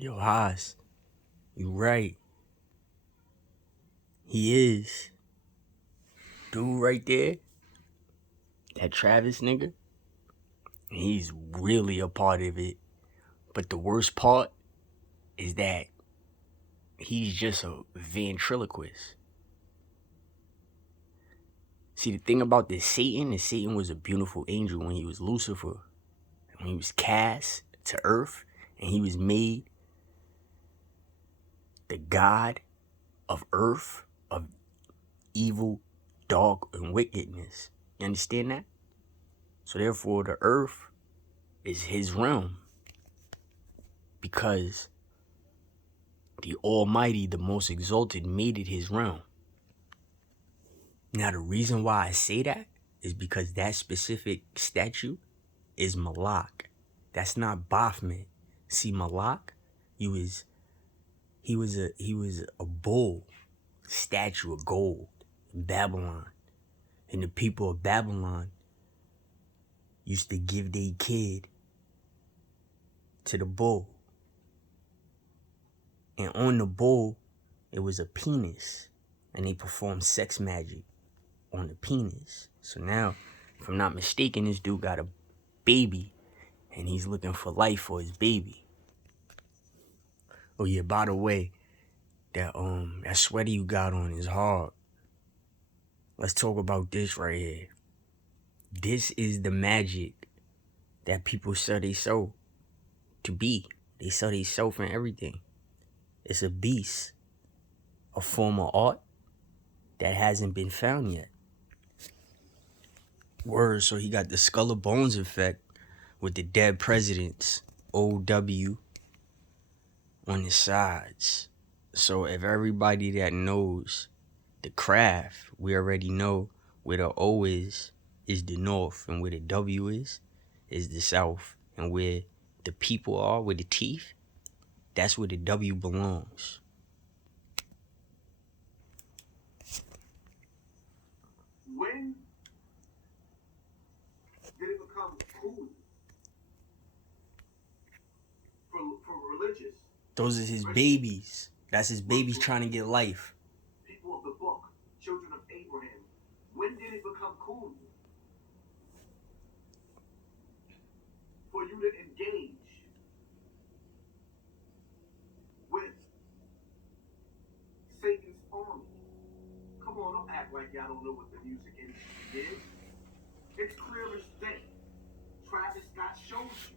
Yo, Haas, you right. He is. Dude right there, that Travis nigga, he's really a part of it. But the worst part is that he's just a ventriloquist. See, the thing about this Satan is Satan was a beautiful angel when he was Lucifer. When he was cast to earth and he was made the god of earth, of evil, dark, and wickedness. You understand that? So therefore, the earth is his realm because the Almighty, the most exalted, made it his realm. Now, the reason why I say that is because that specific statue is Malak. That's not Baphomet. See, Malak, he was a bull statue of gold in Babylon. And the people of Babylon used to give their kid to the bull. And on the bull, it was a penis. And they performed sex magic on the penis. So now, if I'm not mistaken, this dude got a baby. And he's looking for life for his baby. Oh yeah, by the way, that sweater you got on is hard. Let's talk about this right here. This is the magic that people sell they soul to be. They sell they soul for everything. It's a beast, a form of art that hasn't been found yet. Word, so he got the Skull of Bones effect with the dead presidents, OW, on the sides. So if everybody that knows the craft, we already know where the O is the north, and where the W is the south, and where the people are, where the teeth, that's where the W belongs. When did it become cool for religious? Those are his babies. That's his babies trying to get life. People of the book, children of Abraham. When did it become cool for you to engage with Satan's army? Come on, don't act like y'all don't know what the music industry is. It's clear as day. Travis Scott shows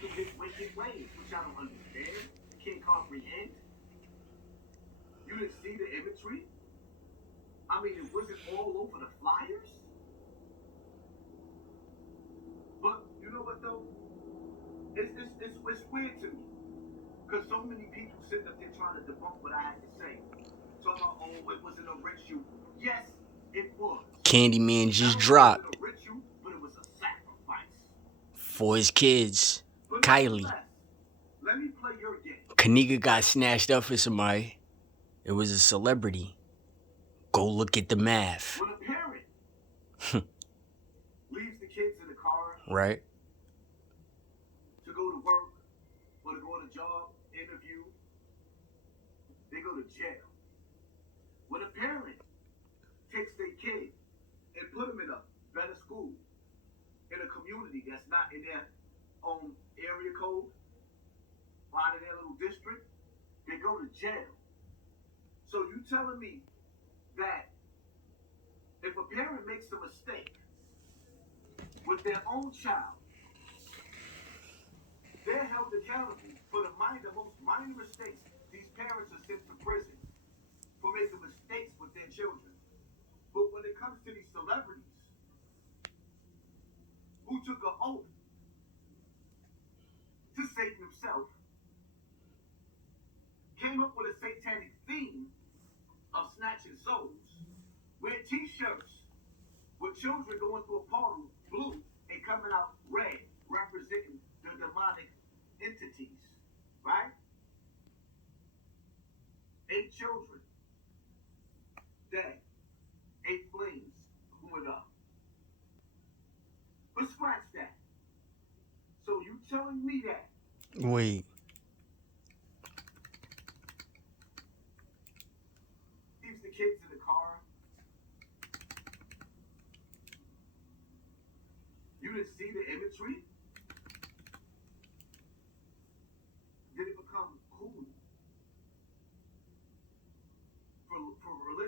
you through his wicked ways, which I don't understand, can't comprehend. You didn't see the imagery? I mean, it wasn't all over the flyers? But you know what though? It's weird to me. Because so many people sit up there trying to debunk what I had to say. Talking about, oh, it wasn't a ritual. Yes, it was. Candyman just dropped. It wasn't a ritual, but it was a sacrifice. For his kids. But Kylie. Let me play your game. Kanika got snatched up for somebody. It was a celebrity. Go look at the math. When a parent leaves the kids in the car, right, to go to work or to go on a job interview, they go to jail. When a parent takes their kid and put them in a better school in a community that's not in their own area code, out of their little district, they go to jail. So you telling me that if a parent makes a mistake with their own child, they're held accountable for the most minor mistakes. These parents are sent to prison for making mistakes with their children. But when it comes to these celebrities who took an oath to Satan himself, came up with a satanic theme of snatching souls, wear t-shirts with children going through a portal blue and coming out red, representing the demonic entities, right? 8 children dead, 8 flames going up. But scratch that. So you telling me that? Wait.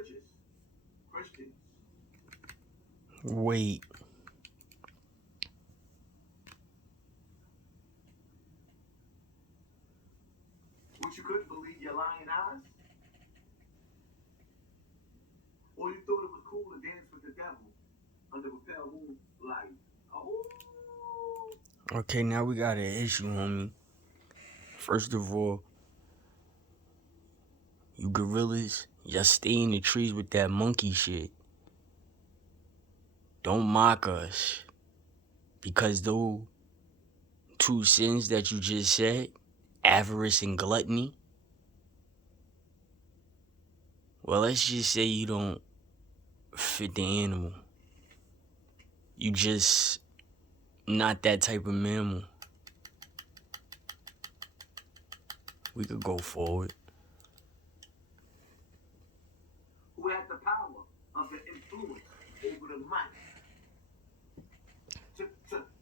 religious. Christians. Wait. Which you couldn't believe your lying eyes? Or you thought it was cool to dance with the devil under a pale moon light? Oh. Okay, now we got an issue, homie. First of all, you gorillas, y'all stay in the trees with that monkey shit. Don't mock us. Because those two sins that you just said, avarice and gluttony, well, let's just say you don't fit the animal. You just not that type of mammal. We could go forward. Who had the power of the influence over the mind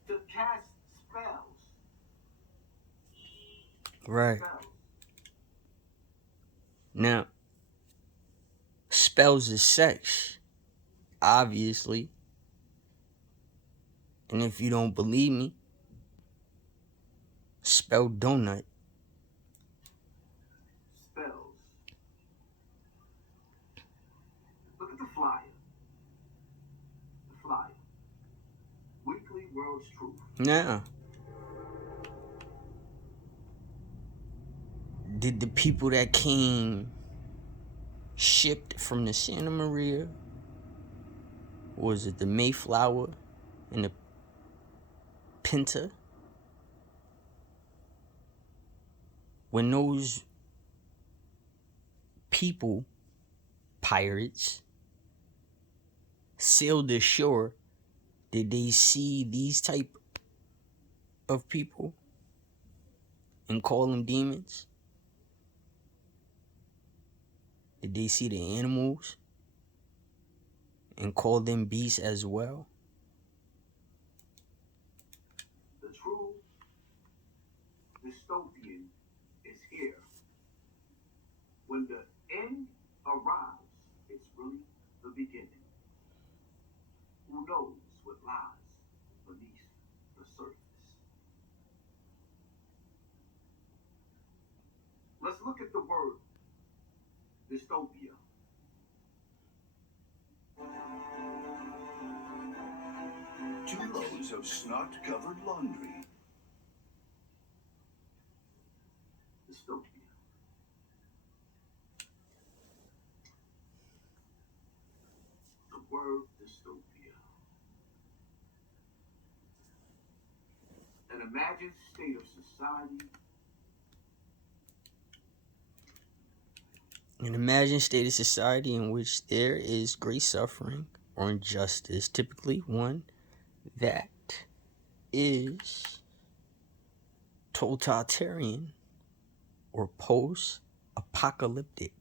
to cast spells. Right. Spells. Now, spells is sex, obviously. And if you don't believe me, spell donut. Spells. Look at the flyer. The flyer. Weekly World's Truth. Now, did the people that came shipped from the Santa Maria, or was it the Mayflower and the Pinta? When those people, pirates, sailed ashore, did they see these type of people and call them demons? Did they see the animals and call them beasts as well? The true dystopian is here. When the end arrives, it's really the beginning. Who knows what lies beneath the surface? Let's look at the word dystopia. Two loads of snot-covered laundry. Dystopia. The word dystopia. An imagined state of society. An imagined state of society in which there is great suffering or injustice, typically one that is totalitarian or post-apocalyptic.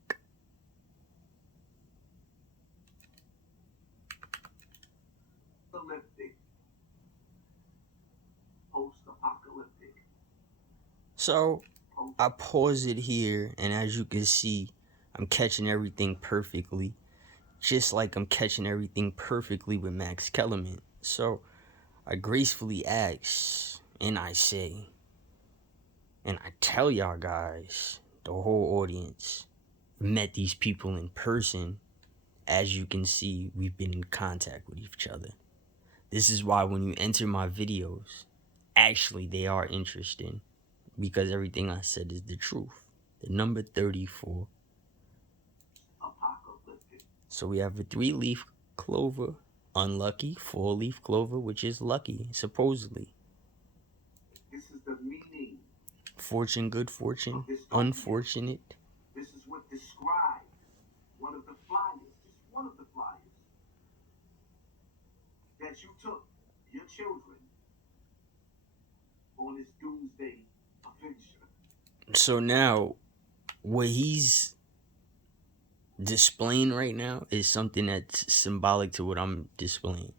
Post-apocalyptic. So I pause it here, and as you can see, I'm catching everything perfectly, just like I'm catching everything perfectly with Max Kellerman. So I gracefully ask, and I say, and I tell y'all guys, the whole audience, met these people in person. As you can see, we've been in contact with each other. This is why when you enter my videos, actually they are interesting, because everything I said is the truth. The number 34. Apocalyptic. So we have a 3-leaf clover, unlucky, 4-leaf clover, which is lucky, supposedly. This is the meaning. Fortune, good fortune, unfortunate. This is what describes one of the flyers, just one of the flyers, that you took your children on this doomsday adventure. So now, what he's displaying right now is something that's symbolic to what I'm displaying.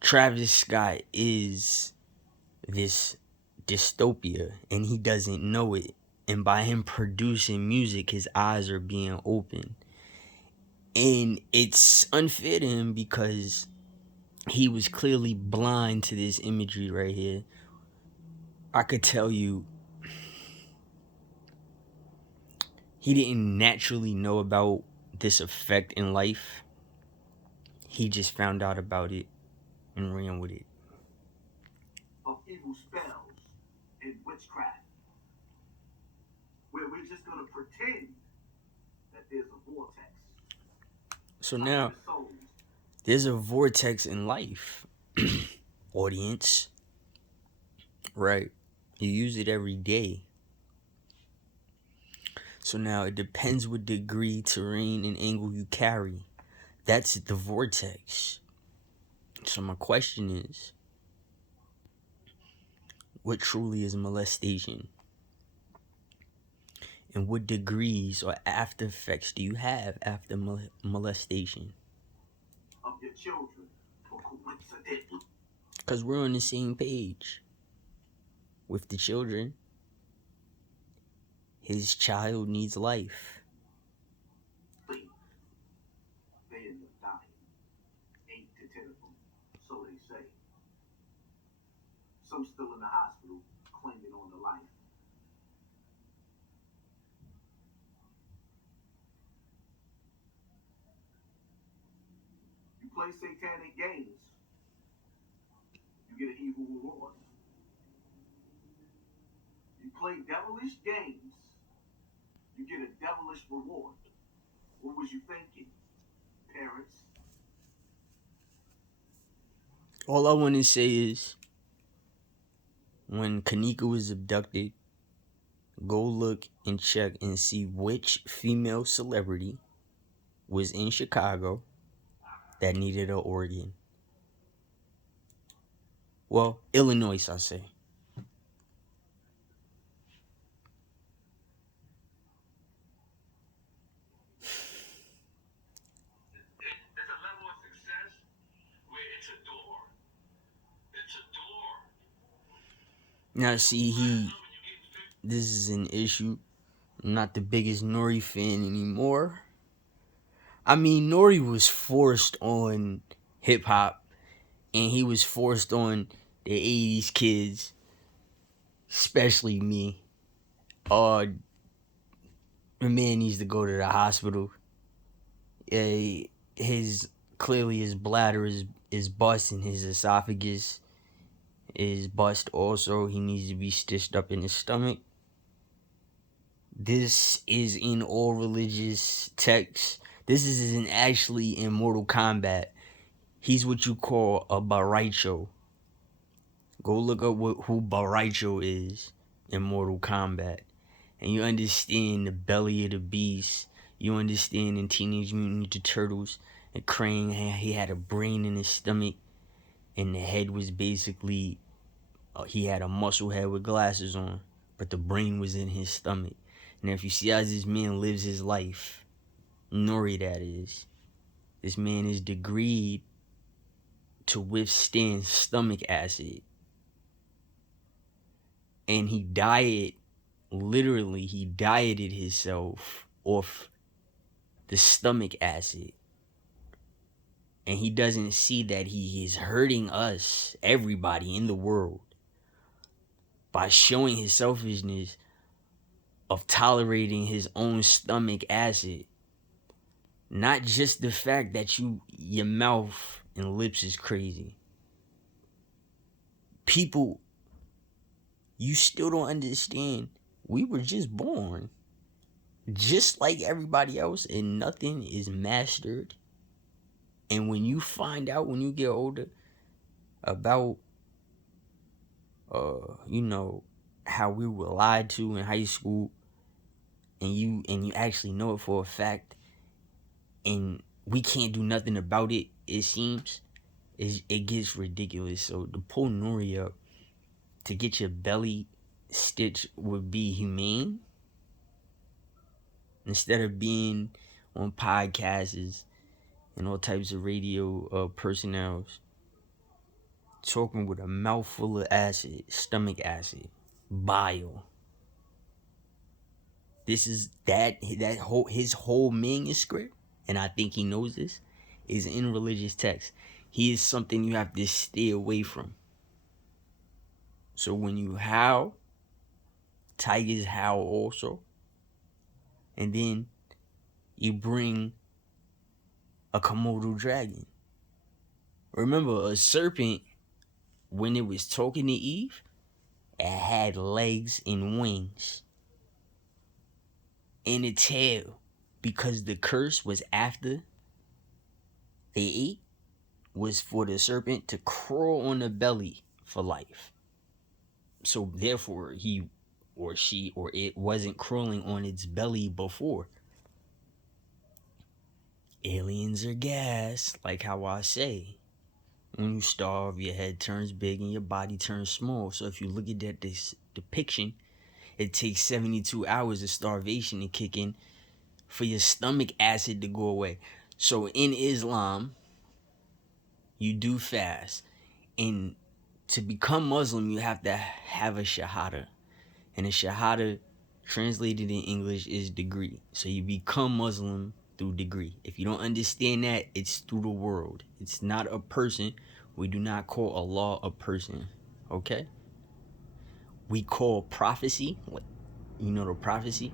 Travis Scott is this dystopia, and he doesn't know it. And by him producing music, his eyes are being opened. And it's unfair to him because he was clearly blind to this imagery right here. I could tell you he didn't naturally know about this effect in life. He just found out about it and ran with it. Of evil spells and witchcraft, where we're just gonna pretend that there's a vortex. So now, there's a vortex in life, audience, right? You use it every day. So now it depends what degree, terrain, and angle you carry. That's the vortex. So my question is, what truly is molestation? And what degrees or after effects do you have after molestation? Of your children, for coincidentally. Because we're on the same page with the children. His child needs life. They end up dying. 8 to 10 of them, so they say. Some still in the hospital, claiming on the life. You play satanic games, you get an evil reward. You play devilish games, you get a devilish reward. What was you thinking, parents? All I want to say is, when Kanika was abducted, go look and check and see which female celebrity was in Chicago that needed an organ. Well, Illinois, I say. There's a level of success where it's a door. It's a door. Now, see, this is an issue. I'm not the biggest Nori fan anymore. I mean, Nori was forced on hip hop, and he was forced on the 80s kids, especially me. The man needs to go to the hospital. His bladder is bust, and his esophagus is bust also. He needs to be stitched up in his stomach. This is in all religious texts. This isn't actually in Mortal Kombat. He's what you call a Baraicho. Go look up who Baraicho is in Mortal Kombat. And you understand the belly of the beast. You understand in Teenage Mutant Ninja Turtles, and Krang, he had a brain in his stomach. And the head was basically, he had a muscle head with glasses on. But the brain was in his stomach. And if you see how this man lives his life, Nori that is, this man is degreed to withstand stomach acid. And he dieted himself off the stomach acid. And he doesn't see that he is hurting us, everybody in the world, by showing his selfishness of tolerating his own stomach acid. Not just the fact that your mouth and lips is crazy. People, you still don't understand. We were just born just like everybody else, and nothing is mastered. And when you find out when you get older about how we were lied to in high school, and you actually know it for a fact, and we can't do nothing about it, it seems, it gets ridiculous. So to pull Nori up to get your belly stitched would be humane, instead of being on podcasts and all types of radio personnels talking with a mouthful of acid, stomach acid, bile. This is his whole manuscript and I think he knows this, is in religious texts. He is something you have to stay away from. So when you howl, tigers howl also. And then you bring a Komodo dragon. Remember, a serpent, when it was talking to Eve, it had legs and wings and a tail, because the curse was after they ate was for the serpent to crawl on the belly for life. So therefore he or she or it wasn't crawling on its belly before. Aliens are gas, like how I say. When you starve, your head turns big and your body turns small. So if you look at that this depiction, it takes 72 hours of starvation to kick in for your stomach acid to go away. So in Islam, you do fast. And to become Muslim, you have to have a shahada. And a shahada, translated in English, is degree. So you become Muslim through degree. If you don't understand that, it's through the world. It's not a person. We do not call Allah a person. Okay? We call prophecy, you know the prophecy?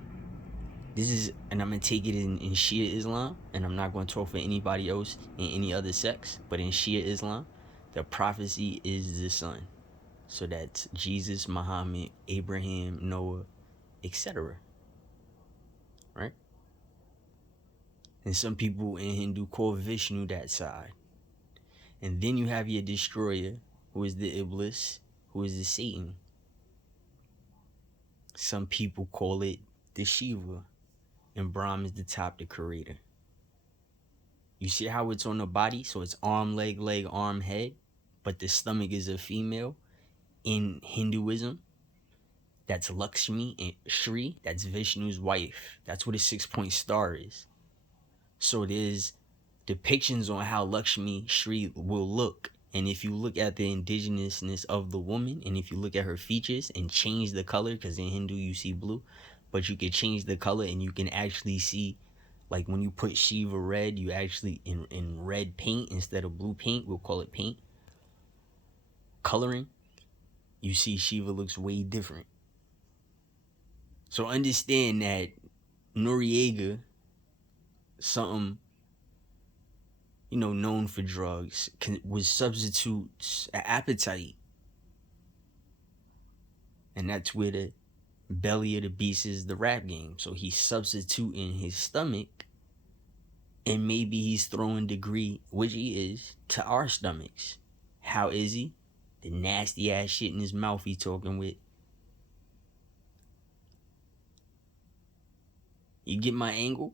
This is, and I'm going to take it in Shia Islam, and I'm not going to talk for anybody else in any other sects, but in Shia Islam, the prophecy is the son. So that's Jesus, Muhammad, Abraham, Noah, etc. Right? And some people in Hindu call Vishnu that side. And then you have your destroyer, who is the Iblis, who is the Satan. Some people call it the Shiva, and Brahm is the top, the creator. You see how it's on the body? So it's arm, leg, arm, head, but the stomach is a female. In Hinduism, that's Lakshmi, and Shri, that's Vishnu's wife. That's what a 6-point star is. So there's depictions on how Lakshmi, Shri will look. And if you look at the indigenousness of the woman, and if you look at her features and change the color, because in Hindu you see blue, but you can change the color and you can actually see, like when you put Shiva red, you actually, in red paint instead of blue paint, we'll call it paint, coloring, you see Shiva looks way different. So understand that Noriega, something, known for drugs, was substitutes an appetite. And that's where the belly of the beast is, the rap game. So he's substituting his stomach, and maybe he's throwing degree, which he is, to our stomachs. How is he? The nasty ass shit in his mouth he talking with. You get my angle?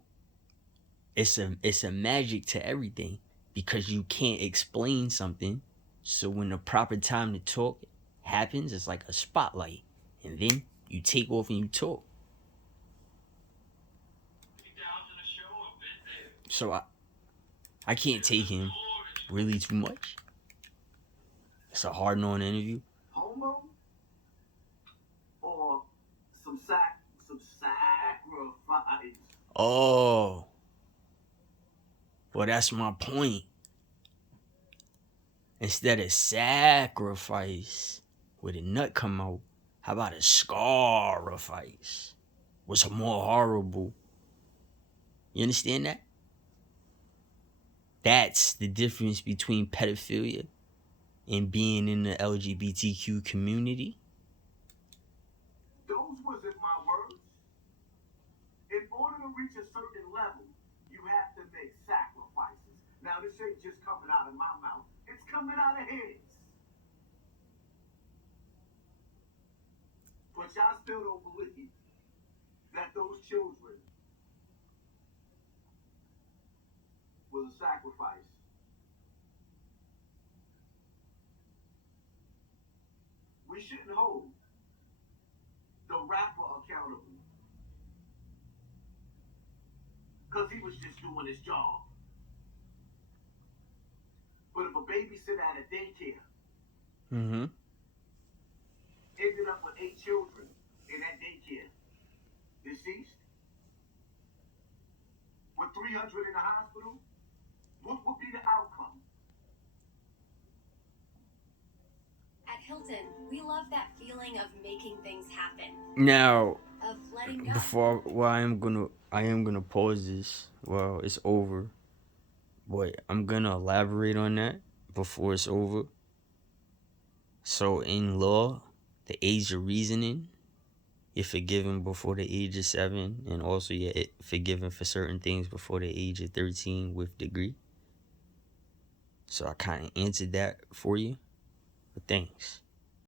It's a magic to everything, because you can't explain something. So when the proper time to talk happens, it's like a spotlight, and then you take off and you talk. So I can't take him really too much. It's a hard-on interview. Homo? Or some sacrifice? Oh. Well, that's my point. Instead of sacrifice, where the nut come out, how about a scarifice? What's more horrible? You understand that? That's the difference between pedophilia and being in the LGBTQ community. Those wasn't my words. In order to reach a certain level, you have to make sacrifices. Now, this ain't just coming out of my mouth. It's coming out of his. But y'all still don't believe that those children was a sacrifice. We shouldn't hold the rapper accountable, because he was just doing his job. But if a babysitter at a daycare ended up with 8 children in that daycare, deceased, with 3 300 in the hospital, what would be the outcome? At Hilton, we love that feeling of making things happen, Now, of letting go. before, well, I am gonna pause this. Well, it's over, but I'm gonna elaborate on that before it's over. So in law, the age of reasoning, you're forgiven before the age of 7, and also you're forgiven for certain things before the age of 13 with degree. So I kind of answered that for you, but thanks.